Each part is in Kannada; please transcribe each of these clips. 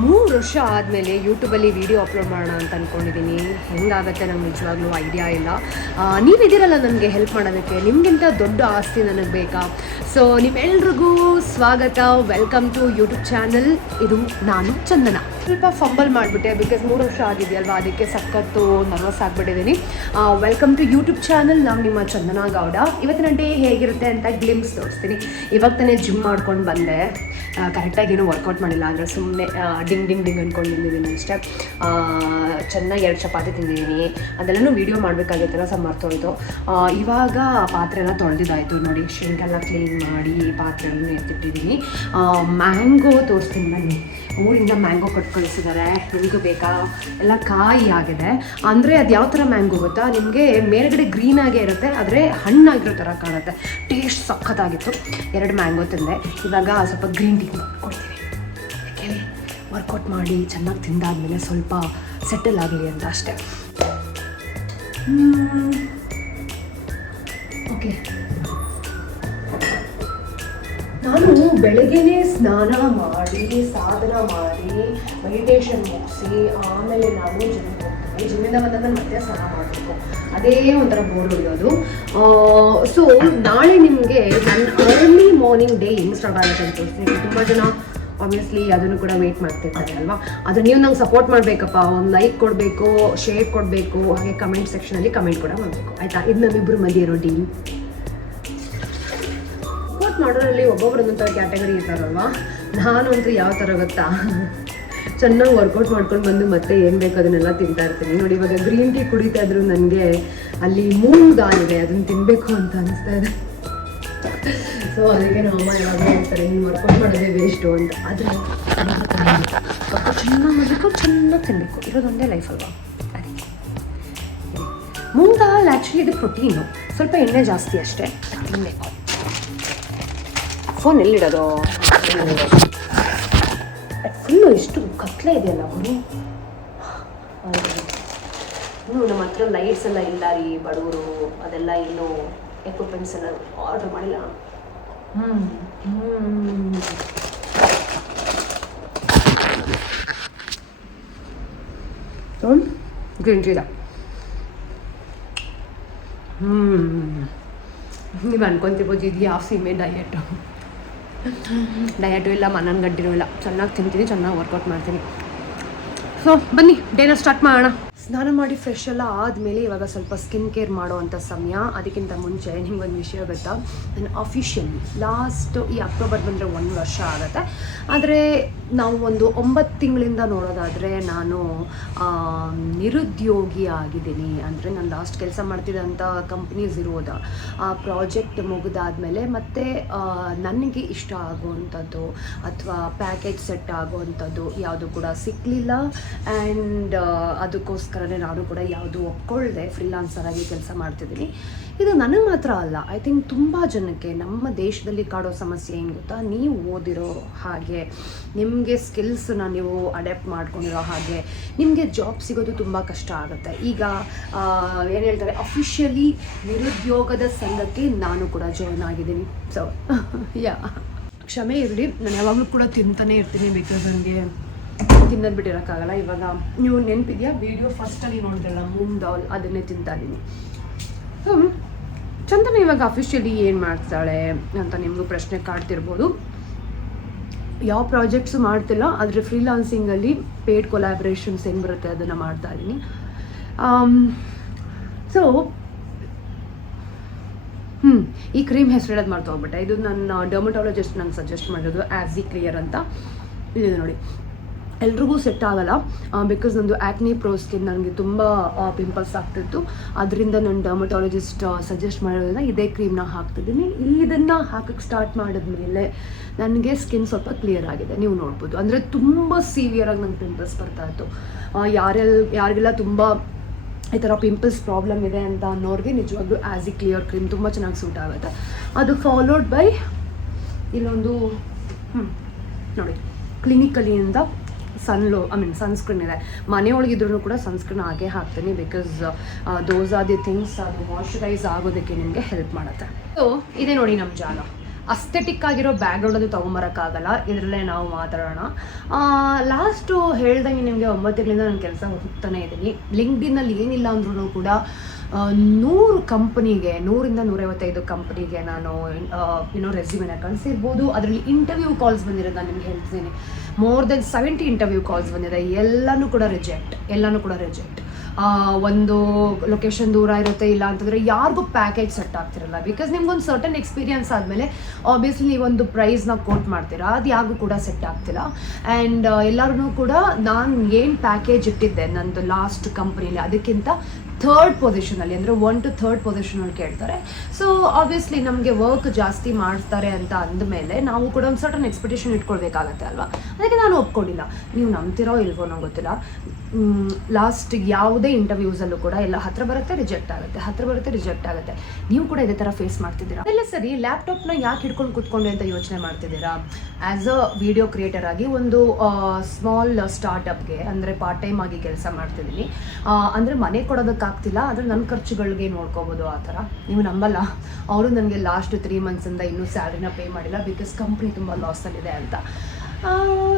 3 ವರ್ಷ ಆದಮೇಲೆ ಯೂಟ್ಯೂಬಲ್ಲಿ ವೀಡಿಯೋ ಅಪ್ಲೋಡ್ ಮಾಡೋಣ ಅಂತ ಅಂದ್ಕೊಂಡಿದ್ದೀನಿ. ಹೆಂಗಾಗುತ್ತೆ ನಂಗೆ ನಿಜವಾಗ್ಲೂ ಐಡಿಯಾ ಇಲ್ಲ. ನೀವಿದ್ದೀರಲ್ಲ ನನಗೆ ಹೆಲ್ಪ್ ಮಾಡೋದಕ್ಕೆ, ನಿಮಗಿಂತ ದೊಡ್ಡ ಆಸ್ತಿ ನನಗೆ ಬೇಕಾ? ಸೊ ನಿಮ್ಮೆಲ್ರಿಗೂ ಸ್ವಾಗತ, ವೆಲ್ಕಮ್ ಟು ಯೂಟ್ಯೂಬ್ ಚಾನಲ್. ಇದು ನಾನು ಚಂದನ. ಸ್ವಲ್ಪ ಫಂಬಲ್ ಮಾಡಿಬಿಟ್ಟೆ ಬಿಕಾಸ್ 3 ವರ್ಷ ಆಗಿದೆಯಲ್ವಾ, ಅದಕ್ಕೆ ಸಖತ್ತು ನರ್ವಸ್ ಆಗಿಬಿಟ್ಟಿದ್ದೀನಿ. Welcome to YouTube channel. ನಾವು ನಿಮ್ಮ ಚಂದನ ಗೌಡ. ಇವತ್ತಿನ ಡೇ ಹೇಗಿರುತ್ತೆ ಅಂತ ಗ್ಲಿಮ್ಸ್ ತೋರಿಸ್ತೀನಿ. ಇವಾಗ ತಾನೇ ಜಿಮ್ ಮಾಡ್ಕೊಂಡು ಬಂದೆ. ಕರೆಕ್ಟಾಗಿ ಏನೂ ವರ್ಕೌಟ್ ಮಾಡಿಲ್ಲ, ಅಂದರೆ ಸುಮ್ಮನೆ ಡಿಂಗ್ ಡಿಂಗ್ ಡಿಂಗ್ ಅಂದ್ಕೊಂಡು ನಿಂತಿದ್ದೀನಿ ಅಷ್ಟೇ. ಚೆನ್ನಾಗಿ 2 ಚಪಾತಿ ತಿಂದಿದ್ದೀನಿ. ಅದೆಲ್ಲನೂ ವೀಡಿಯೋ ಮಾಡಬೇಕಾಗಿತ್ತಲ್ಲ, ಸ್ವಲ್ಪ ಮರ್ತೋಯ್ತು. ಇವಾಗ ಪಾತ್ರೆ ಎಲ್ಲ ತೊಳೆದಿದ್ದಾಯಿತು ನೋಡಿ. ಶಿಂಕೆಲ್ಲ ಕ್ಲೀನ್ ಮಾಡಿ ಪಾತ್ರೆಗಳನ್ನು ಎತ್ತಿಟ್ಟಿದ್ದೀನಿ. ಮ್ಯಾಂಗೋ ತೋರಿಸ್ತೀನಿ ಬನ್ನಿ. ಊರಿಂದ ಮ್ಯಾಂಗೋ ಕೊಟ್ಟು ಕಳಿಸಿದ್ದಾರೆ. ನಿಮಗೂ ಬೇಕಾ? ಎಲ್ಲ ಕಾಯಿ ಆಗಿದೆ. ಅಂದರೆ ಅದು ಯಾವ ಥರ ಮ್ಯಾಂಗೋ ಗೊತ್ತಾ ನಿಮಗೆ? ಮೇಲ್ಗಡೆ ಗ್ರೀನಾಗೇ ಇರುತ್ತೆ, ಆದರೆ ಹಣ್ಣಾಗಿರೋ ಥರ ಕಾಣುತ್ತೆ. ಟೇಸ್ಟ್ ಸಖತ್ತಾಗಿತ್ತು. 2 ಮ್ಯಾಂಗೋ ತಿಂದೆ. ಇವಾಗ ಸ್ವಲ್ಪ ಗ್ರೀನ್ ಟೀ ಕೊಡ್ತೀನಿ. ಯಾಕೆ ವರ್ಕೌಟ್ ಮಾಡಿ ಚೆನ್ನಾಗಿ ತಿಂದಾದ್ಮೇಲೆ ಸ್ವಲ್ಪ ಸೆಟಲ್ ಆಗಲಿ ಅಂತ ಅಷ್ಟೇ. ಓಕೆ, ನಾನು ಬೆಳಗ್ಗೆನೇ ಸ್ನಾನ ಮಾಡಿ ಸಾಧನ ಮಾಡಿ ಮೆಡಿಟೇಷನ್ ಮುಗಿಸಿ ಆಮೇಲೆ ನಾನು ಜಿಮ್ಮಿಗೆ ಹೋಗ್ತೀನಿ. ಜಿಮ್ಮಿಂದ ಬಂದಾಗ ಮತ್ತೆ ಸ್ನಾನ ಮಾಡಬೇಕು. ಅದೇ ಒಂಥರ ಬೋರ್ ಹೊಡೆಯೋದು. ಸೊ ನಾಳೆ ನಿಮಗೆ ನನ್ನ ಅರ್ಲಿ ಮಾರ್ನಿಂಗ್ ಡೇ ಹೆಂಗೆ ಸ್ಟಾರ್ಟ್ ಆಗುತ್ತೆ ಅಂತ ತೋರಿಸ್ತೀನಿ. ತುಂಬ ಜನ ಆಬ್ವಿಯಸ್ಲಿ ಅದನ್ನು ಕೂಡ ವೇಟ್ ಮಾಡ್ತಿರ್ತಾರೆ ಅಲ್ವಾ. ಅದು ನೀವು ನಂಗೆ ಸಪೋರ್ಟ್ ಮಾಡಬೇಕಪ್ಪ. ಒಂದು ಲೈಕ್ ಕೊಡಬೇಕು, ಶೇರ್ ಕೊಡಬೇಕು, ಹಾಗೆ ಕಮೆಂಟ್ ಸೆಕ್ಷನಲ್ಲಿ ಕಮೆಂಟ್ ಕೂಡ ಮಾಡಬೇಕು, ಆಯಿತಾ? ಇದು ನಮ್ಮಿಬ್ಬರು ಮಧ್ಯೆ ಇರೋ ಡೀಲ್. ಸಪೋರ್ಟ್ ಮಾಡೋದ್ರಲ್ಲಿ ಒಬ್ಬೊಬ್ರು ಒಂದೊಂದು ಥರ ಕ್ಯಾಟಗರಿ ಇರ್ತಾರಲ್ವ. ನಾನಂತೂ ಯಾವ ಥರ ಗೊತ್ತಾ, ಚೆನ್ನಾಗಿ ವರ್ಕೌಟ್ ಮಾಡ್ಕೊಂಡು ಬಂದು ಮತ್ತೆ ಏನು ಬೇಕು ಅದನ್ನೆಲ್ಲ ತಿಂತಾ ಇರ್ತೀನಿ. ನೋಡಿ, ಇವಾಗ ಗ್ರೀನ್ ಟೀ ಕುಡಿತಾ ಇದ್ರು ನನಗೆ ಅಲ್ಲಿ ಮೂಂಗ್ ದಾಲ್ ಇದೆ, ಅದನ್ನು ತಿನ್ನಬೇಕು ಅಂತ ಅನಿಸ್ತಾ ಇದೆ. ಸೊ ಅದಕ್ಕೆ ನಮ್ಮ ಅಮ್ಮ ಯಾವಾಗ ಹೇಳ್ತಾರೆ, ನೀನು ವರ್ಕೌಟ್ ಮಾಡೋದೇ ವೇಸ್ಟು ಅಂತ. ಆದರೆ ಚೆನ್ನಾಗಿ ಮಾಡಬೇಕು, ಚೆನ್ನಾಗಿ ತಿನ್ನಬೇಕು. ಇರೋದೊಂದೇ ಲೈಫ್ ಅಲ್ವಾ. ಅದಕ್ಕೆ ಮೂಂಗ್ ದಾಲ್ ಆ್ಯಕ್ಚುಲಿ ಇದು ಪ್ರೋಟೀನು, ಸ್ವಲ್ಪ ಎಣ್ಣೆ ಜಾಸ್ತಿ ಅಷ್ಟೇ. ತಿನ್ನಬೇಕು. ಫೋನ್ ಎಲ್ಲಿಡೋದು? ಫುಲ್ಲು ಇಷ್ಟು ಕತ್ಲೆ ಇದೆಯಲ್ಲ ಗುರು. ಇನ್ನೂ ನಮ್ಮ ಹತ್ರ ಲೈಟ್ಸ್ ಎಲ್ಲ ಇಲ್ಲ ರೀ, ಬಡವರು. ಅದೆಲ್ಲ ಇನ್ನೂ ಎಕ್ವಿಪ್ಮೆಂಟ್ಸ್ ಎಲ್ಲ ಆರ್ಡರ್ ಮಾಡಿಲ್ಲ. Green tea. ನೀವು ಅನ್ಕೊಂತಿರ್ಬೋದು ಇದು ಯಾವ ಸೀಮೆ ಡಯಟು ಇಲ್ಲ, ಮನನ್ ಗಡ್ಡಿನೂ ಇಲ್ಲ. ಚೆನ್ನಾಗಿ ತಿಂತೀನಿ, ಚೆನ್ನಾಗಿ ವರ್ಕೌಟ್ ಮಾಡ್ತೀನಿ. ಸೊ ಬನ್ನಿ ಡೇನ ಸ್ಟಾರ್ಟ್ ಮಾಡೋಣ. ಸ್ನಾನ ಮಾಡಿ ಫ್ರೆಶ್ ಎಲ್ಲ ಆದಮೇಲೆ ಇವಾಗ ಸ್ವಲ್ಪ ಸ್ಕಿನ್ ಕೇರ್ ಮಾಡೋವಂಥ ಸಮಯ. ಅದಕ್ಕಿಂತ ಮುಂಚೆ ನಿಮ್ಗೊಂದು ವಿಷಯ ಗೊತ್ತಾ, ನಾನು ಅಫಿಷಿಯಲಿ ಲಾಸ್ಟ್ ಈ ಅಕ್ಟೋಬರ್ ಬಂದರೆ 1 ವರ್ಷ ಆಗುತ್ತೆ. ಆದರೆ ನಾವು ಒಂದು 9 ತಿಂಗಳಿಂದ ನೋಡೋದಾದರೆ ನಾನು ನಿರುದ್ಯೋಗಿ ಆಗಿದ್ದೀನಿ. ಅಂದರೆ ನಾನು ಲಾಸ್ಟ್ ಕೆಲಸ ಮಾಡ್ತಿದ್ದಂಥ ಕಂಪ್ನೀಸ್ ಇರೋದು ಆ ಪ್ರಾಜೆಕ್ಟ್ ಮುಗಿದಾದ್ಮೇಲೆ ಮತ್ತೆ ನನಗೆ ಇಷ್ಟ ಆಗುವಂಥದ್ದು ಅಥವಾ ಪ್ಯಾಕೇಜ್ ಸೆಟ್ ಆಗುವಂಥದ್ದು ಯಾವುದು ಕೂಡ ಸಿಕ್ಕಲಿಲ್ಲ. ಆ್ಯಂಡ್ ಅದಕ್ಕೋಸ್ಕರನೇ ನಾನು ಕೂಡ ಯಾವುದು ಒಪ್ಕೊಳ್ಳದೆ ಫ್ರೀಲಾನ್ಸರ್ ಆಗಿ ಕೆಲಸ ಮಾಡ್ತಿದ್ದೀನಿ. ಇದು ನನಗೆ ಮಾತ್ರ ಅಲ್ಲ, ಐ ಥಿಂಕ್ ತುಂಬ ಜನಕ್ಕೆ ನಮ್ಮ ದೇಶದಲ್ಲಿ ಕಾಡೋ ಸಮಸ್ಯೆ ಏನು ಗೊತ್ತಾ, ನೀವು ಓದಿರೋ ಹಾಗೆ, ನಿಮಗೆ ಸ್ಕಿಲ್ಸನ್ನ ನೀವು ಅಡ್ಯಾಪ್ಟ್ ಮಾಡ್ಕೊಂಡಿರೋ ಹಾಗೆ ನಿಮಗೆ ಜಾಬ್ ಸಿಗೋದು ತುಂಬ ಕಷ್ಟ ಆಗುತ್ತೆ. ಈಗ ಏನು ಹೇಳ್ತಾರೆ, ಅಫಿಷಿಯಲಿ ನಿರುದ್ಯೋಗದ ಸಂಘಕ್ಕೆ ನಾನು ಕೂಡ ಜಾಯ್ನ್ ಆಗಿದ್ದೀನಿ. ಸೊ ಕ್ಷಮೆ ಇರಲಿ, ನಾನು ಯಾವಾಗಲೂ ಕೂಡ ತಿಂತಾನೆ ಇರ್ತೀನಿ. ಬಿಕಾಸ್ ನನಗೆ ತಿನ್ನೋದು ಬಿಟ್ಟಿರೋಕ್ಕಾಗಲ್ಲ. ಇವಾಗ ನೀವು ನೆನಪಿದೆಯಾ ವೀಡಿಯೋ ಫಸ್ಟಲ್ಲಿ ನೋಡಿದ್ರಲ್ಲ ಮೂಂಗ್ ದಾಲ್, ಅದನ್ನೇ ತಿಂತಾ ಇದ್ದೀನಿ. ಸೊ ಚಂದನ ಇವಾಗ ಅಫಿಷಿಯಲಿ ಏನು ಮಾಡ್ತಾಳೆ ಅಂತ ನಿಮಗೂ ಪ್ರಶ್ನೆ ಕಾಡ್ತಿರ್ಬೋದು. ಯಾವ ಪ್ರಾಜೆಕ್ಟ್ಸು ಮಾಡ್ತಿಲ್ಲ, ಆದರೆ ಫ್ರೀಲಾನ್ಸಿಂಗಲ್ಲಿ ಪೇಯ್ಡ್ ಕೊಲಾಬ್ರೇಷನ್ಸ್ ಹೆಂಗೆ ಬರುತ್ತೆ ಅದನ್ನು ಮಾಡ್ತಾ ಇದ್ದೀನಿ. ಸೊ ಈ ಕ್ರೀಮ್ ಹೆಸರು ಹೇಳೋದು ಮಾಡ್ತಾ ಹೋಗ್ಬಿಟ್ಟೆ. ಇದು ನನ್ನ ಡರ್ಮಟಾಲಜಿಸ್ಟ್ ನಂಗೆ ಸಜೆಸ್ಟ್ ಮಾಡಿರೋದು, ಆ್ಯಸ್ ಇ ಕ್ಲಿಯರ್ ಅಂತ ಇದೆ ನೋಡಿ. ಎಲ್ರಿಗೂ ಸೆಟ್ ಆಗಲ್ಲ, ಬಿಕಾಸ್ ನಂದು ಆ್ಯಕ್ನಿ ಪ್ರೋ ಸ್ಕಿನ್, ನನಗೆ ತುಂಬ ಪಿಂಪಲ್ಸ್ ಆಗ್ತಿತ್ತು. ಅದರಿಂದ ನನ್ನ ಡರ್ಮಟಾಲಜಿಸ್ಟ್ ಸಜೆಸ್ಟ್ ಮಾಡೋದ್ರಿಂದ ಇದೇ ಕ್ರೀಮ್ನ ಹಾಕ್ತಿದ್ದೀನಿ. ಇದನ್ನು ಹಾಕಕ್ಕೆ ಸ್ಟಾರ್ಟ್ ಮಾಡಿದ್ಮೇಲೆ ನನಗೆ ಸ್ಕಿನ್ ಸ್ವಲ್ಪ ಕ್ಲಿಯರ್ ಆಗಿದೆ, ನೀವು ನೋಡ್ಬೋದು. ಅಂದರೆ ತುಂಬ ಸಿವಿಯರಾಗಿ ನಂಗೆ ಪಿಂಪಲ್ಸ್ ಬರ್ತಾಯಿತ್ತು. ಯಾರಿಗೆಲ್ಲ ತುಂಬ ಈ ಥರ ಪಿಂಪಲ್ಸ್ ಪ್ರಾಬ್ಲಮ್ ಇದೆ ಅಂತ ಅನ್ನೋರಿಗೆ ನಿಜವಾಗ್ಲೂ ಆ್ಯಸ್ ಇ ಕ್ಲಿಯರ್ ಕ್ರೀಮ್ ತುಂಬ ಚೆನ್ನಾಗಿ ಸೂಟ್ ಆಗುತ್ತೆ. ಅದು ಫಾಲೋಡ್ ಬೈ ಇಲ್ಲೊಂದು ನೋಡಿ, ಕ್ಲಿನಿಕಲಿಯಿಂದ ಸನ್ಸ್ಕ್ರೀನ್ ಇದೆ. ಮನೆಯೊಳಗಿದ್ರೂ ಕೂಡ ಸನ್ಸ್ಕ್ರೀನ್ ಹಾಗೆ ಹಾಕ್ತೀನಿ. Because those are the things, ಅದು ಮಾಯ್ಶ್ಚರೈಸ್ ಆಗೋದಕ್ಕೆ ನಿಮಗೆ ಹೆಲ್ಪ್ ಮಾಡುತ್ತೆ. ಸೊ ಇದೆ ನೋಡಿ ನಮ್ಮ ಜಾಲ. ಅಸ್ಥೆಟಿಕ್ ಆಗಿರೋ ಬ್ಯಾಕ್ಗ್ರೌಂಡಲ್ಲಿ ತೊಗೊಂಬರೋಕ್ಕಾಗಲ್ಲ, ಇದರಲ್ಲೇ ನಾವು ಮಾತಾಡೋಣ. ಲಾಸ್ಟು ಹೇಳ್ದಂಗೆ ನಿಮಗೆ 9 ತಿಂಗಳಿಂದ ನಾನು ಕೆಲಸ ಹೋಗ್ತಾನೆ ಇದ್ದೀನಿ. ಲಿಂಕ್ಡ್ಇನ್ನಲ್ಲಿ ಏನಿಲ್ಲ ಅಂದ್ರೂ ಕೂಡ 100 ಕಂಪ್ನಿಗೆ 100ರಿಂದ 150 ಕಂಪ್ನಿಗೆ ನಾನು ರೆಸ್ಯೂಮೆನ ಕಳಿಸಿರ್ಬೋದು. ಅದರಲ್ಲಿ ಇಂಟರ್ವ್ಯೂ ಕಾಲ್ಸ್ ಬಂದಿರೋದು ನಾನು ನಿಮ್ಗೆ ಹೇಳ್ತೀನಿ. ಮೋರ್ ದೆನ್ 70 ಇಂಟರ್ವ್ಯೂ ಕಾಲ್ಸ್ ಬಂದಿದೆ. ಎಲ್ಲನೂ ಕೂಡ ರಿಜೆಕ್ಟ್. ಒಂದು ಲೊಕೇಶನ್ ದೂರ ಇರುತ್ತೆ, ಇಲ್ಲ ಅಂತಂದರೆ ಯಾರಿಗೂ ಪ್ಯಾಕೇಜ್ ಸೆಟ್ ಆಗ್ತಿರಲ್ಲ. ಬಿಕಾಸ್ ನಿಮ್ಗೊಂದು ಸರ್ಟನ್ ಎಕ್ಸ್ಪೀರಿಯನ್ಸ್ ಆದಮೇಲೆ ಆಬ್ವಿಯಸ್ಲಿ ನೀವೊಂದು ಪ್ರೈಸ್ನ ಕೋಟ್ ಮಾಡ್ತೀರಾ, ಅದು ಯಾರಿಗೂ ಕೂಡ ಸೆಟ್ ಆಗ್ತಿಲ್ಲ. ಆ್ಯಂಡ್ ಎಲ್ಲರೂ ಕೂಡ ನಾನು ಏನು ಪ್ಯಾಕೇಜ್ ಇಟ್ಟಿದ್ದೆ ನಂದು ಲಾಸ್ಟ್ ಕಂಪ್ನಿಲಿ ಅದಕ್ಕಿಂತ 3rd ಪೊಸಿಷನಲ್ಲಿ, ಅಂದರೆ 1 to 3rd ಪೊಸಿಷನಲ್ಲಿ ಕೇಳ್ತಾರೆ. ಸೊ ಆಬ್ವಿಯಸ್ಲಿ ನಮಗೆ ವರ್ಕ್ ಜಾಸ್ತಿ ಮಾಡ್ತಾರೆ ಅಂತ ಅಂದಮೇಲೆ ನಾವು ಕೂಡ ಒಂದು ಸರ್ಟನ್ ಎಕ್ಸ್ಪೆಕ್ಟೇಷನ್ ಇಟ್ಕೊಳ್ಬೇಕಾಗತ್ತೆ ಅಲ್ವಾ. ಅದಕ್ಕೆ ನಾನು ಒಪ್ಕೊಂಡಿಲ್ಲ. ನೀವು ನಂಬ್ತಿರೋ ಇಲ್ವೋ ನಂಗೆ ಗೊತ್ತಿಲ್ಲ. ಲಾಸ್ಟ್ ಯಾವುದೇ ಇಂಟರ್ವ್ಯೂಸಲ್ಲೂ ಕೂಡ ಎಲ್ಲ ಹತ್ರ ಬರುತ್ತೆ ರಿಜೆಕ್ಟ್ ಆಗುತ್ತೆ. ನೀವು ಕೂಡ ಇದೇ ಥರ ಫೇಸ್ ಮಾಡ್ತಿದ್ದೀರಾ? ಎಲ್ಲ ಸರಿ, ಲ್ಯಾಪ್ಟಾಪ್ನ ಯಾಕೆ ಹಿಡ್ಕೊಂಡು ಕೂತ್ಕೊಂಡೆ ಅಂತ ಯೋಚನೆ ಮಾಡ್ತಿದ್ದೀರಾ? ಆ್ಯಸ್ ಅ ವಿಡಿಯೋ ಕ್ರಿಯೇಟರ್ ಆಗಿ ಒಂದು ಸ್ಮಾಲ್ ಸ್ಟಾರ್ಟಪ್ಗೆ ಅಂದರೆ ಪಾರ್ಟ್ ಟೈಮ್ ಆಗಿ ಕೆಲಸ ಮಾಡ್ತಿದ್ದೀನಿ. ಅಂದರೆ ಮನೆ ಕೊಡೋದಕ್ಕಾಗ್ತಿಲ್ಲ, ಆದರೆ ನನ್ನ ಖರ್ಚುಗಳಿಗೆ ನೋಡ್ಕೋಬೋದು ಆ ಥರ. ನೀವು ನಂಬಲ್ಲ, ಅವರು ನನಗೆ ಲಾಸ್ಟ್ 3 ಮಂತ್ಸಿಂದ ಇನ್ನೂ ಸ್ಯಾಲ್ರಿನ ಪೇ ಮಾಡಿಲ್ಲ. ಬಿಕಾಸ್ ಕಂಪ್ನಿ ತುಂಬ ಲಾಸಲ್ಲಿದೆ ಅಂತ.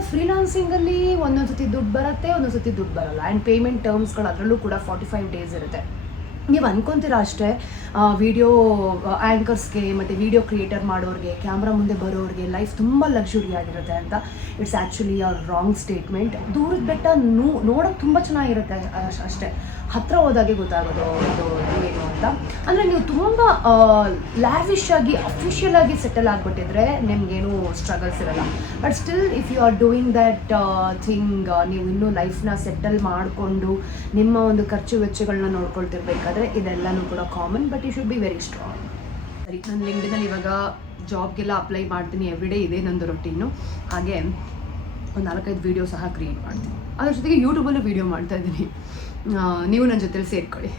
ಫ್ರೀಲಾನ್ಸಿಂಗಲ್ಲಿ ಒಂದೊಂದು ಸತಿ ದುಡ್ಡು ಬರುತ್ತೆ, ಒಂದೊಂದು ಸತಿ ದುಡ್ಡು ಬರೋಲ್ಲ. ಆ್ಯಂಡ್ ಪೇಮೆಂಟ್ ಟರ್ಮ್ಸ್ಗಳು ಅದರಲ್ಲೂ ಕೂಡ 45 ಡೇಸ್ ಇರುತ್ತೆ. ನೀವು ಅನ್ಕೊತೀರಾ ಅಷ್ಟೇ, ವಿಡಿಯೋ ಆ್ಯಂಕರ್ಸ್ಗೆ ಮತ್ತು ವಿಡಿಯೋ ಕ್ರಿಯೇಟರ್ ಮಾಡೋರಿಗೆ, ಕ್ಯಾಮ್ರಾ ಮುಂದೆ ಬರೋರಿಗೆ ಲೈಫ್ ತುಂಬ ಲಕ್ಸುರಿ ಆಗಿರುತ್ತೆ ಅಂತ. It's actually a wrong statement. ದೂರದ ಬೆಟ್ಟ ನೋಡೋಕ್ಕೆ ತುಂಬ ಚೆನ್ನಾಗಿರುತ್ತೆ ಅಷ್ಟೇ, ಹತ್ತಿರ ಹೋದಾಗೆ ಗೊತ್ತಾಗೋದು ಇದು ಏನು ಅಂತ. ಅಂದರೆ ನೀವು ತುಂಬ ಲ್ಯಾವಿಶ್ ಆಗಿ ಅಫಿಷಿಯಲ್ ಆಗಿ ಸೆಟಲ್ ಆಗಿಬಿಟ್ಟಿದ್ರೆ ನಿಮಗೇನು ಸ್ಟ್ರಗಲ್ಸ್ ಇರಲ್ಲ. But still if you are doing that thing, ನೀವು ಇನ್ನೂ ಲೈಫ್ನ ಸೆಟಲ್ ಮಾಡಿಕೊಂಡು ನಿಮ್ಮ ಒಂದು ಖರ್ಚು ವೆಚ್ಚಗಳನ್ನ ನೋಡ್ಕೊಳ್ತಿರ್ಬೇಕಾದ್ರೆ ಇದೆಲ್ಲನೂ ಕೂಡ common. But you should be very strong. ಸರಿ, ನಾನು ಲಿಂಕ್ಡ್ಇನ್ನಲ್ಲಿ ಇವಾಗ ಜಾಬ್ಗೆಲ್ಲ ಅಪ್ಲೈ ಮಾಡ್ತೀನಿ. ಎವ್ರಿಡೇ ಇದೆ ನಂದು ರೊಟೀನು. ಹಾಗೆ ಒಂದು 4-5 ವೀಡಿಯೋ ಸಹ ಕ್ರಿಯೇಟ್ ಮಾಡ್ತೀನಿ. ಅದ್ರ ಜೊತೆಗೆ ಯೂಟ್ಯೂಬಲ್ಲೂ ವೀಡಿಯೋ ಮಾಡ್ತಾಯಿದ್ದೀನಿ. ನೀವು ನನ್ನ ಜೊತೆಲಿ ಸೇರ್ಕೊಳ್ಳಿ.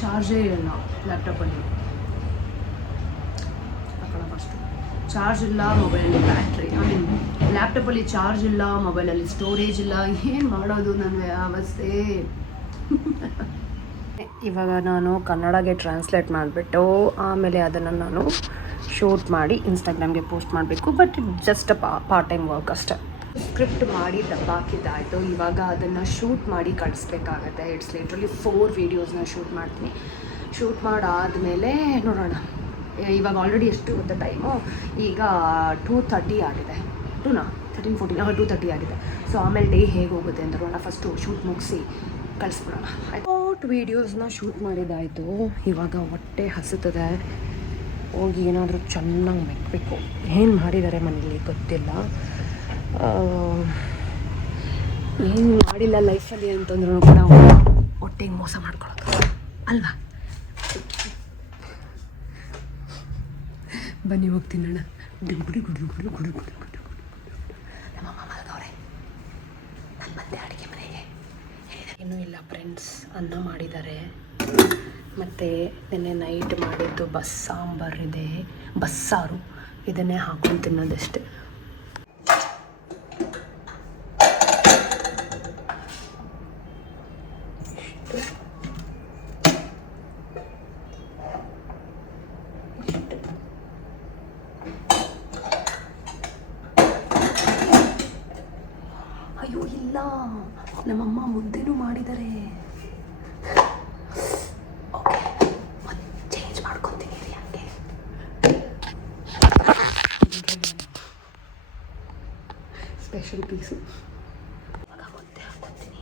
ಚಾರ್ಜೇ ಇರಲ್ಲ ಲ್ಯಾಪ್ಟಾಪಲ್ಲಿ. ಫಸ್ಟ್ ಚಾರ್ಜ್ ಇಲ್ಲ, ಮೊಬೈಲಲ್ಲಿ ಬ್ಯಾಟ್ರಿ, ಲ್ಯಾಪ್ಟಾಪಲ್ಲಿ ಚಾರ್ಜ್ ಇಲ್ಲ, ಮೊಬೈಲಲ್ಲಿ ಸ್ಟೋರೇಜ್ ಇಲ್ಲ. ಏನು ಮಾಡೋದು ನನ್ನ ಅವಸ್ಥೆ. ಇವಾಗ ನಾನು ಕನ್ನಡಗೆ ಟ್ರಾನ್ಸ್ಲೇಟ್ ಮಾಡಿಬಿಟ್ಟು ಆಮೇಲೆ ಅದನ್ನು ನಾನು ಶೂಟ್ ಮಾಡಿ ಇನ್ಸ್ಟಾಗ್ರಾಮ್ಗೆ ಪೋಸ್ಟ್ ಮಾಡಬೇಕು. But it just part time work ಅಷ್ಟೇ. ಸ್ಕ್ರಿಪ್ಟ್ ಮಾಡಿ ದಬ್ಬಾಕಿದ್ದಾಯಿತು. ಇವಾಗ ಅದನ್ನು ಶೂಟ್ ಮಾಡಿ ಕಳಿಸ್ಬೇಕಾಗತ್ತೆ. ಇಟ್ಸ್ ಲಿಟ್ರಲಿ 4 ವೀಡಿಯೋಸ್ನ ಶೂಟ್ ಮಾಡ್ತೀನಿ. ಶೂಟ್ ಮಾಡಾದಮೇಲೆ ನೋಡೋಣ. ಇವಾಗ ಆಲ್ರೆಡಿ ಎಷ್ಟು ಗೊತ್ತಾ ಟೈಮು? ಈಗ 2:30 ಆಗಿದೆ. 2:30 ಆಗಿದೆ. ಸೊ ಆಮೇಲೆ ಡೇ ಹೇಗೆ ಹೋಗುತ್ತೆ ಅಂತ ನೋಡೋಣ. ಫಸ್ಟು ಶೂಟ್ ಮುಗಿಸಿ ಕಳಿಸ್ಬಿಡೋಣ. ವೀಡಿಯೋಸ್ನ ಶೂಟ್ ಮಾಡಿದ್ದಾಯಿತು. ಇವಾಗ ಹೊಟ್ಟೆ ಹಸುತ್ತದೆ, ಹೋಗಿ ಏನಾದರೂ ಚೆನ್ನಾಗಿ ಮೆಕ್ಕಬೇಕು. ಏನು ಮಾಡಿದ್ದಾರೆ ಮನೇಲಿ ಗೊತ್ತಿಲ್ಲ. ಏನು ಮಾಡಿಲ್ಲ ಲೈಫಲ್ಲಿ ಅಂತಂದ್ರೂ ಕೂಡ ಹೊಟ್ಟೆಗೆ ಮೋಸ ಮಾಡ್ಕೊಳ್ಳೋದು ಅಲ್ವಾ? ಬನ್ನಿ ಹೋಗ್ತೀನಿ ಅಣ್ಣ. ನಮ್ಮಮ್ಮ ಮಲಗವ್ರೆ, ನಾನು ಬಂದೆ ಅಡುಗೆ ಮನೆಗೆ. ಏನೂ ಇಲ್ಲ ಫ್ರೆಂಡ್ಸ್, ಅನ್ನ ಮಾಡಿದ್ದಾರೆ. ಮತ್ತು ನೆನ್ನೆ ನೈಟ್ ಮಾಡಿದ್ದು ಸಾಂಬಾರಿದೆ, ಬಸ್ಸಾರು. ಇದನ್ನೇ ಹಾಕೊಂಡು ತಿನ್ನೋದಷ್ಟೇ. ಅಯ್ಯೋ ಇಲ್ಲ, ನಮ್ಮಮ್ಮ ಮುದ್ದೆನೂ ಮಾಡಿದ್ದಾರೆ. ಓಕೆ, ಚೇಂಜ್ ಮಾಡ್ಕೊತೀನಿ ಹಂಗೆ. ಸ್ಪೆಷಲ್ ಪೀಸು ಮುದ್ದೆ ಹಾಕ್ಕೊತೀನಿ.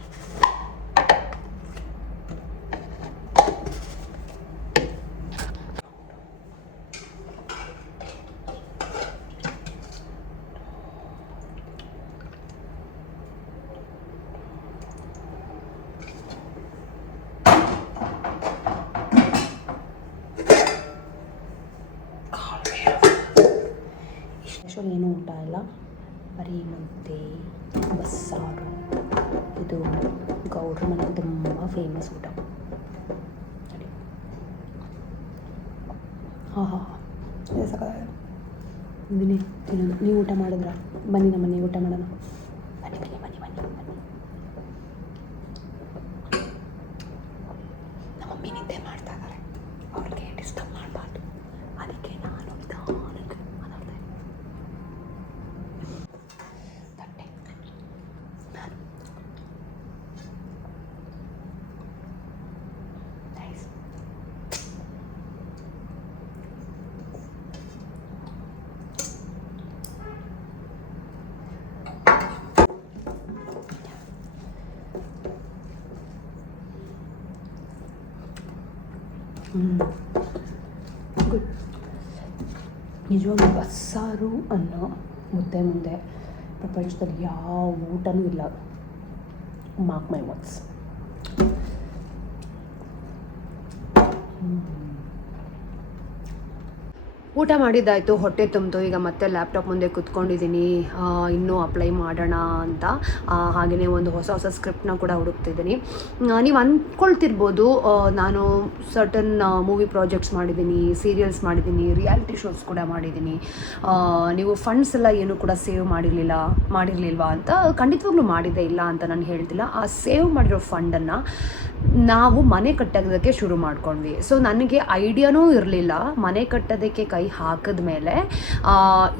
ಏನೂ ಊಟ ಇಲ್ಲ, ಬರೀ ಮುದ್ದೆ ಬಸ್ಸಾರು. ಇದು ಗೌಡ್ರ ಮನೇಲಿ ತುಂಬ ಫೇಮಸ್ ಊಟ. ಹಾಂ ಇದೆ ಸಾಕಾಗಿದೆ. ಬನ್ನಿ ತಿನ್ನೋದು. ನೀವು ಊಟ ಮಾಡಿದ್ರಾ? ಬನ್ನಿ ನಮ್ಮ ಮನೆಗೆ ಊಟ ಮಾಡೋಣ. ಬನ್ನಿ ಬನ್ನಿ ಬನ್ನಿ ಬನ್ನಿ. ನಮ್ಮ ಮಮ್ಮಿ ನಿದ್ದೆ ಮಾಡ್ತಾ ಇದ್ದಾರೆ, ಅವ್ರಿಗೆ ಡಿಸ್ಟರ್ಬ್ ಮಾಡಬಾರ್ದು, ಅದಕ್ಕೆ ನಾನು ನಿಧಾನಕ್ಕೆ ಮಾತಾಡ್ತಾ ಇದ್ದೀನಿ. ತಟ್ಟೆ ನಾನು ನೈಸ್. ಗುಡ್. ನಿಜವಾಗ್ಲೂ ಬಸ್ಸಾರು ಅನ್ನೋ ಮುದ್ದೆ ಮುಂದೆ ಪ್ರಪಂಚದಲ್ಲಿ ಯಾವ ಊಟನೂ ಇಲ್ಲ. Mark my words. ಊಟ ಮಾಡಿದ್ದಾಯಿತು, ಹೊಟ್ಟೆ ತುಂಬಿತು. ಈಗ ಮತ್ತೆ ಲ್ಯಾಪ್ಟಾಪ್ ಮುಂದೆ ಕೂತ್ಕೊಂಡಿದ್ದೀನಿ, ಇನ್ನೂ ಅಪ್ಲೈ ಮಾಡೋಣ ಅಂತ. ಹಾಗೆಯೇ ಒಂದು ಹೊಸ ಹೊಸ ಸ್ಕ್ರಿಪ್ಟ್ನ ಕೂಡ ಹುಡುಕ್ತಿದ್ದೀನಿ. ನೀವು ಅಂದ್ಕೊಳ್ತಿರ್ಬೋದು, ನಾನು ಸರ್ಟನ್ ಮೂವಿ ಪ್ರಾಜೆಕ್ಟ್ಸ್ ಮಾಡಿದ್ದೀನಿ, ಸೀರಿಯಲ್ಸ್ ಮಾಡಿದ್ದೀನಿ, ರಿಯಾಲಿಟಿ ಶೋಸ್ ಕೂಡ ಮಾಡಿದ್ದೀನಿ. ನೀವು ಫಂಡ್ಸ್ ಎಲ್ಲ ಏನೂ ಕೂಡ ಸೇವ್ ಮಾಡಿರಲಿಲ್ವಾ ಅಂತ. ಖಂಡಿತವಾಗ್ಲೂ ಮಾಡಿದ್ದೆ, ಇಲ್ಲ ಅಂತ ನಾನು ಹೇಳ್ತಿಲ್ಲ. ಆ ಸೇವ್ ಮಾಡಿರೋ ಫಂಡನ್ನು ನಾವು ಮನೆ ಕಟ್ಟೋದಕ್ಕೆ ಶುರು ಮಾಡ್ಕೊಂಡ್ವಿ. ಸೊ ನನಗೆ ಐಡಿಯಾನೂ ಇರಲಿಲ್ಲ. ಮನೆ ಕಟ್ಟೋದಕ್ಕೆ ಕೈ ಹಾಕಿದ ಮೇಲೆ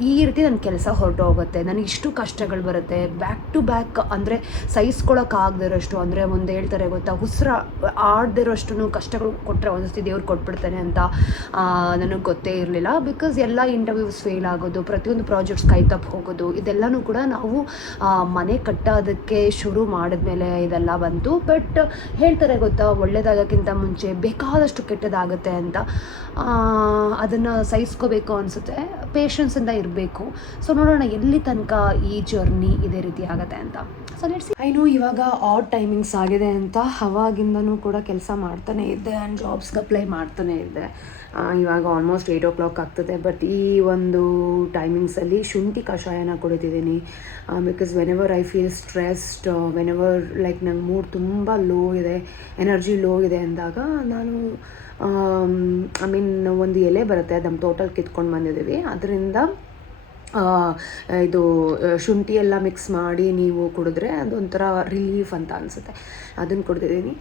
ಈ ರೀತಿ ನನ್ನ ಕೆಲಸ ಹೊರಟೋಗುತ್ತೆ, ನನಗೆ ಇಷ್ಟು ಕಷ್ಟಗಳು ಬರುತ್ತೆ, ಬ್ಯಾಕ್ ಟು ಬ್ಯಾಕ್. ಅಂದರೆ ಸಹಿಸ್ಕೊಳಕ್ಕಾಗದಿರೋಷ್ಟು, ಅಂದರೆ ಮುಂದೆ ಹೇಳ್ತಾರೆ ಗೊತ್ತಾ, ಉಸಿರು ಆಡದಿರೋಷ್ಟು ಕಷ್ಟಗಳು ಕೊಟ್ಟರೆ ಒಂದ್ಸತಿ ದೇವ್ರು ಕೊಟ್ಬಿಡ್ತಾನೆ ಅಂತ ನನಗೆ ಗೊತ್ತೇ ಇರಲಿಲ್ಲ. ಬಿಕಾಸ್ ಎಲ್ಲ ಇಂಟರ್ವ್ಯೂಸ್ ಫೇಲ್ ಆಗೋದು, ಪ್ರತಿಯೊಂದು ಪ್ರಾಜೆಕ್ಟ್ಸ್ ಕೈ ತಪ್ಪು ಹೋಗೋದು, ಇದೆಲ್ಲನೂ ಕೂಡ ನಾವು ಮನೆ ಕಟ್ಟೋದಕ್ಕೆ ಶುರು ಮಾಡಿದ್ಮೇಲೆ ಇದೆಲ್ಲ ಬಂತು. ಬಟ್ ಹೇಳ್ತಾರೆ ಗೊತ್ತಾ, ಒಳ್ಳೇದಾಗೋಕ್ಕಿಂತ ಮುಂಚೆ ಬೇಕಾದಷ್ಟು ಕೆಟ್ಟದಾಗುತ್ತೆ ಅಂತ. ಅದನ್ನು ಸಹಿಸ್ಕೋಬೇಕು ಅನಿಸುತ್ತೆ, ಪೇಷನ್ಸಿಂದ ಇರಬೇಕು. ಸೊ ನೋಡೋಣ ಎಲ್ಲಿ ತನಕ ಈ ಜರ್ನಿ ಇದೇ ರೀತಿ ಆಗುತ್ತೆ ಅಂತ. So let's see. ಐನೋ ಇವಾಗ ಆಡ್ ಟೈಮಿಂಗ್ಸ್ ಆಗಿದೆ ಅಂತ ಅವಾಗಿಂದನೂ ಕೂಡ ಕೆಲಸ ಮಾಡ್ತಾನೆ ಇದ್ದೆ, ಆ್ಯಂಡ್ ಜಾಬ್ಸ್ಗೆ ಅಪ್ಲೈ ಮಾಡ್ತಾನೆ ಇದ್ದೆ. ಇವಾಗ ಆಲ್ಮೋಸ್ಟ್ 8 o'clock ಆಗ್ತದೆ. ಬಟ್ ಈ ಒಂದು ಟೈಮಿಂಗ್ಸಲ್ಲಿ ಶುಂಠಿ ಕಷಾಯನ ಕುಡಿತಿದ್ದೀನಿ. Because whenever I feel stressed, whenever like ನಂಗೆ ಮೂಡ್ ತುಂಬ ಲೋ ಇದೆ, ಎನರ್ಜಿ ಲೋ ಇದೆ ಅಂದಾಗ ನಾನು ಐ ಮೀನ್ ಒಂದು ಎಲೆ ಬರುತ್ತೆ, ನಮ್ಮ ತೋಟಲ್ಲಿ ಕಿತ್ಕೊಂಡು ಬಂದಿದ್ದೀವಿ, ಅದರಿಂದ ಇದು ಶುಂಠಿ ಎಲ್ಲ ಮಿಕ್ಸ್ ಮಾಡಿ ನೀವು ಕುಡಿದ್ರೆ ಅದೊಂಥರ ರಿಲೀಫ್ ಅಂತ ಅನಿಸುತ್ತೆ. ಅದನ್ನು ಕುಡ್ದಿದ್ದೀನಿ.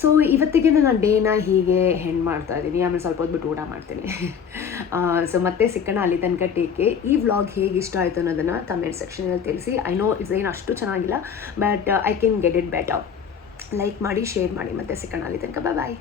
ಸೊ ಇವತ್ತಿಗೆ ನಾನು ಡೇನ ಹೀಗೆ ಹೆಣ್ಣು ಮಾಡ್ತಾಯಿದ್ದೀನಿ. ಆಮೇಲೆ ಸ್ವಲ್ಪ ಹೊತ್ತು ಊಟ ಮಾಡ್ತೀನಿ. ಸೊ ಮತ್ತೆ ಸಿಕ್ಕಣ, ಅಲ್ಲಿ ತನಕ ಟೇಕೆ. ಈ ವ್ಲಾಗ್ ಹೇಗೆ ಇಷ್ಟ ಆಯಿತು ಅನ್ನೋದನ್ನು ಕಮೆಂಟ್ ಸೆಕ್ಷನಲ್ಲಿ ತಿಳಿಸಿ. ಐ ನೋ ಇದೇನು ಅಷ್ಟು ಚೆನ್ನಾಗಿಲ್ಲ, but I can get it better. Like ಮಾಡಿ, ಶೇರ್ ಮಾಡಿ, ಮತ್ತೆ ಸಿಕ್ಕಣ, ಅಲ್ಲಿ ತನಕ ಬಾಯ್.